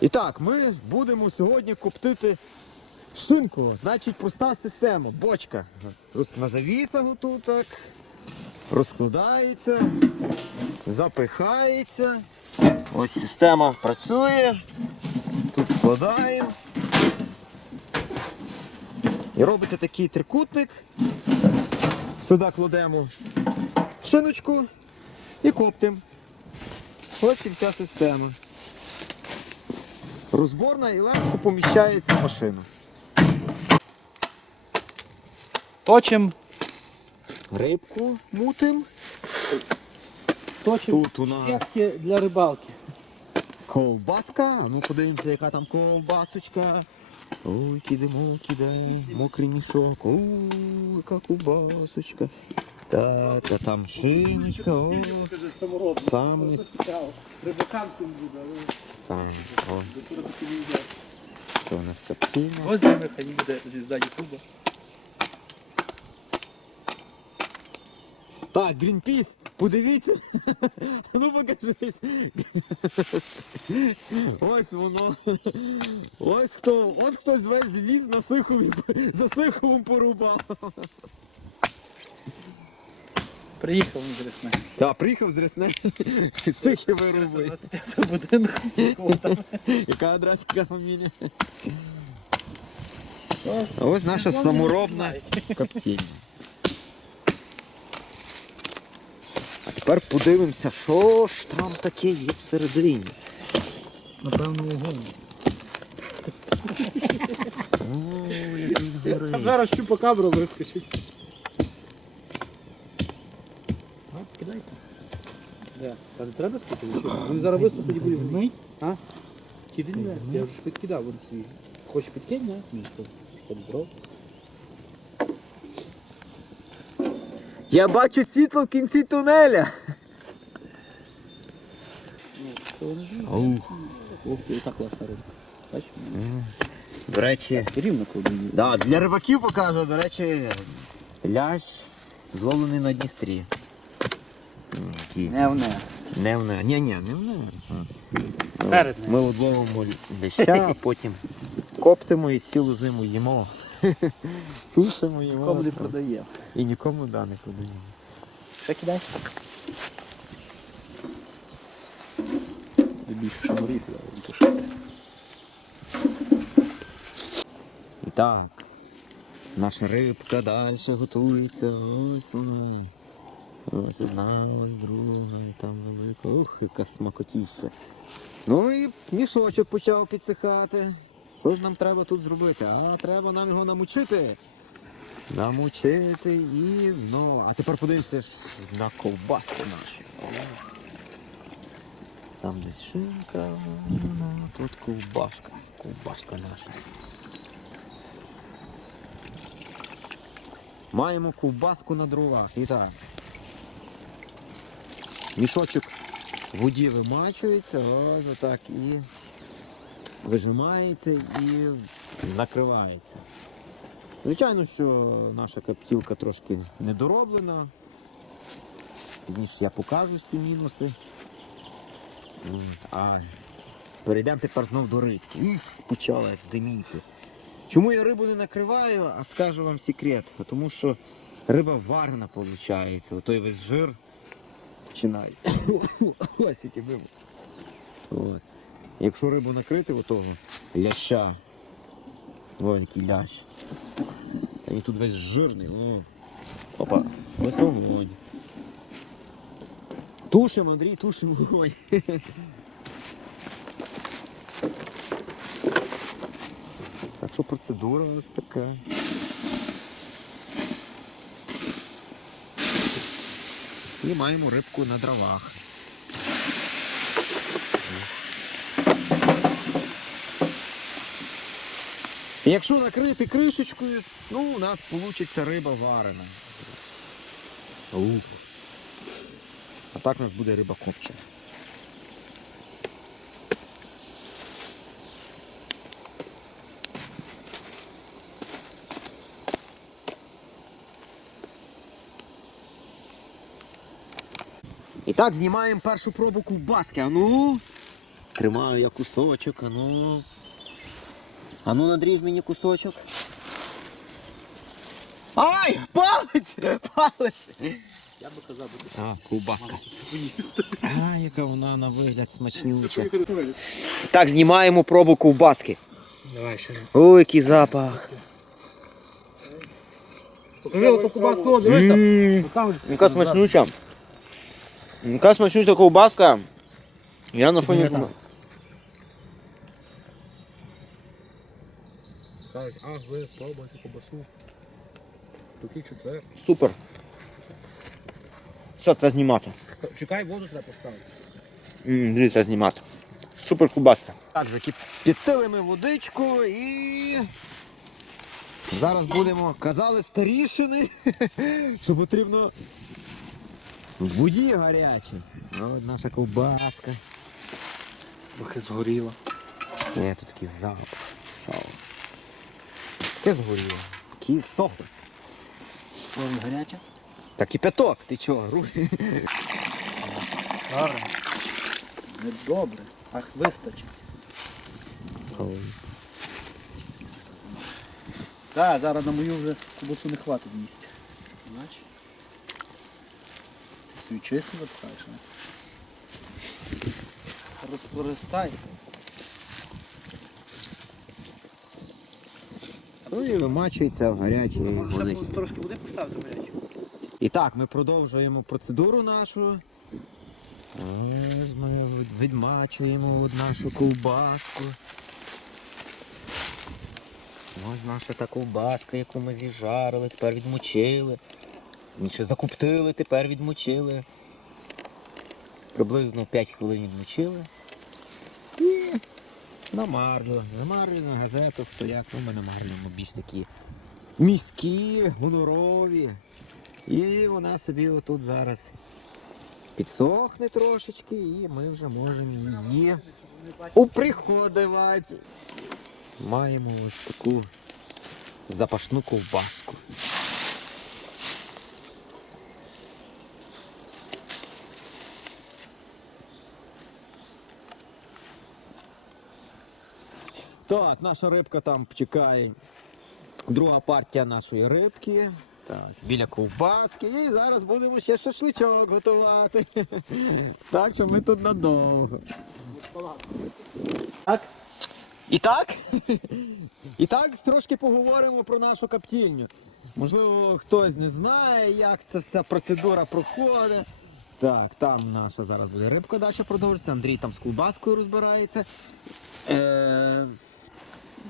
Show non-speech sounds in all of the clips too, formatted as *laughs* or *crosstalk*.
І так, ми будемо сьогодні коптити шинку. Значить, проста система. Бочка. На завісах отут так. Розкладається, запихається. Ось система працює. Тут складаємо. І робиться такий трикутник. Сюди кладемо шиночку і коптимо. Ось і вся система. Розборна і легко поміщається в машину. Точим. Рибку мутим. Точим Тут у нас щепки для рибалки. ковбаска. Ну подивимося, яка там ковбасочка. Ой, кидамо, киде, мокрий мішок. Ой, яка ковбасочка. Та, та там шиночка. О, сам не с- Рибакам цим буде, але там. О. Що у нас каптина? ось для них хай буде звізда Ютуба. Так, Greenpeace, подивіться. *laughs* Ну покажись. Ось воно. Ось хто, от хтось весь ліс на Сихові, за Сиховим порубав. Приїхав він з Ресне. Та, приїхав з Рясне, *laughs* Сихи вирубує. 25 будинку. Яка адреса, яка фамілія? А ось наша саморобна коптільня. А тепер подивимося, що ж там таке є всередині. Напевно, вогонь. Зараз щупакабра вискочить. Де? Та не треба спити? Що? Він зараз виступить і буде вмить. А? Кидай не. Я вже ж підкидав він свій. Хочеш підкинь, не? Ні, що? Що? Я бачу світло в кінці тунеля. Ух. Ох, і так класно робить. Бачиш? До речі, Рівно кладу. да, для рибаків покажу, до речі, лящ зловлений на Дністрі. М, такий. Не вне. Не в не. Ні, ні, не в. Перед Ми одловимо ляща, а потім коптимо і цілу зиму їмо. Сушимо їмо. Кому не продає. І нікому да, не продаємо. Ще кидай. Більше тушити. І так, наша рибка далі готується. Ось вона. Ось одна, ось друга, і там велика. Ух, яка смакотіща. Ну і мішочок почав підсихати. Що ж нам треба тут зробити? А треба нам його намочити. Намочити і знову. А тепер подивимося на ковбаску нашу. Там десь шинка, тут ковбашка. Ковбашка наша. Маємо ковбаску на дровах. І так. Мішочок воді вимачується, ось отак і вижимається і накривається. Звичайно, що наша коптілка трошки недороблена. Пізніше я покажу всі мінуси. А перейдемо тепер знов до рибки. Їх почала диміти. Чому я рибу не накриваю, а скажу вам секрет. Тому що риба варена виходить. Отой весь жир починає. *coughs* Ось який. От. Якщо рибу накрити отого ляща, ось який лящ. Та він тут весь жирний. О. Опа, ось вогонь. Тушимо, Андрій, тушимо вогонь. *laughs* Так що процедура ось така. І маємо рибку на дровах. Якщо накрити кришечкою, ну у нас вийде риба варена. А так у нас буде риба копчена. І так, знімаємо першу пробу ковбаски. А ну. Тримаю я кусочок, а ну. А ну надріж мені кусочок. Ай! Палець! Палець! Я би казав, А, ковбаска. А, яка вона на вигляд смачнюча. Так, знімаємо пробу ковбаски. Давай ще. О, який запах. Покажи оту кубаску, дивися. Яка смачнюча. Яка смачнюча ковбаска. Я на фоні. Так. Кажуть, а ви пробуйте кубасу. Такий четвер. Супер. Все, треба знімати. Чекай, воду треба поставити. М, Дивіться, треба знімати. Супер ковбаска. Так, закип'ятили ми водичку і. Зараз будемо, казали старішини, *laughs* що потрібно в воді гарячій. От наша ковбаска. Трохи згоріло. Ні, тут такий запах. Таке згоріло. Такі всохлося. Воно гаряче? Та кипяток, ти чого? Добре. Не добре. Ах, вистачить. Так, зараз на мою вже кубасу не хватить місця. Бач? Ти свій чистий запхаєш, а? Ну і вимачується в гарячій Ще водичці. трошки води поставити гарячу. І так, ми продовжуємо процедуру нашу. Ось ми відмачуємо от нашу ковбаску. Ось наша та ковбаска, яку ми зіжарили, тепер відмочили. Інше закуптили, тепер відмочили. Приблизно 5 хвилин відмочили. І на марлю. На газету, хто як, ну ми на марлю, ми більш такі міські, гонорові. І вона собі отут зараз підсохне трошечки, і ми вже можемо її уприходувати. Маємо ось таку запашну ковбаску. Так, наша рибка там чекає. Друга партія нашої рибки. Так, біля ковбаски. І зараз будемо ще шашличок готувати. *laughs* Так що ми тут надовго. Так? І так? *laughs* І так трошки поговоримо про нашу каптільню. Можливо, хтось не знає, як ця вся процедура проходить. Так, там наша зараз буде рибка далі продовжиться. Андрій там з ковбаскою розбирається. Е,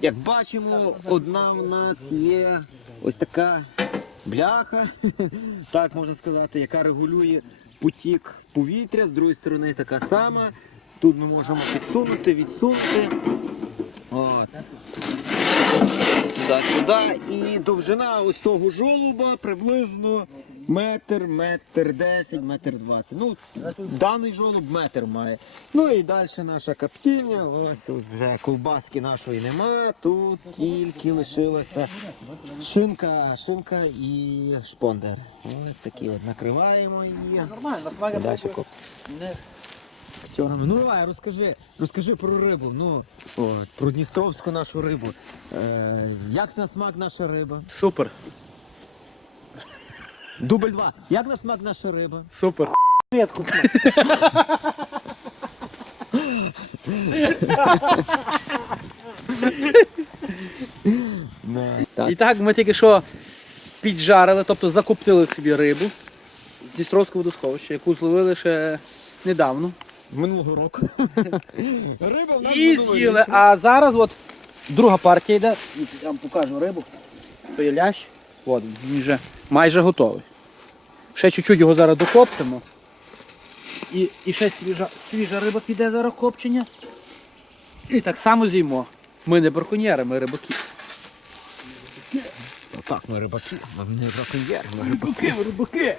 як бачимо, одна в нас є ось така бляха, *laughs* так можна сказати, яка регулює потік повітря. З другої сторони така сама. Тут ми можемо підсунути, відсунути. От. Туди-сюди. І довжина ось того жолуба приблизно метр, метр десять, метр двадцять. Ну, даний жолуб метр має. Ну і далі наша каптільня. Ось вже ковбаски нашої нема. Тут тільки лишилася шинка, шинка і шпондер. Ось такі от накриваємо її. Нормально. Ну давай, розкажи, розкажи про рибу. Ну, от, про Дністровську нашу рибу. Е, як на смак наша риба? Супер. Дубль 2. Як на смак наша риба? Супер. Так. І так ми тільки що піджарили, тобто закоптили собі рибу з Дністровського водосховища, яку зловили ще недавно. Минулого року. Риба в нас І минулого з'їли. року. А зараз от друга партія йде. Я вам покажу рибу. То є лящ. От він, вже майже готовий. Ще чуть-чуть його зараз докоптимо. І, і ще свіжа, свіжа риба піде зараз копчення. І так само з'їмо. Ми не браконьєри, ми рибаки. Так, ми рибаки. Ми не браконьєри, ми рибаки. Рибаки, рибаки.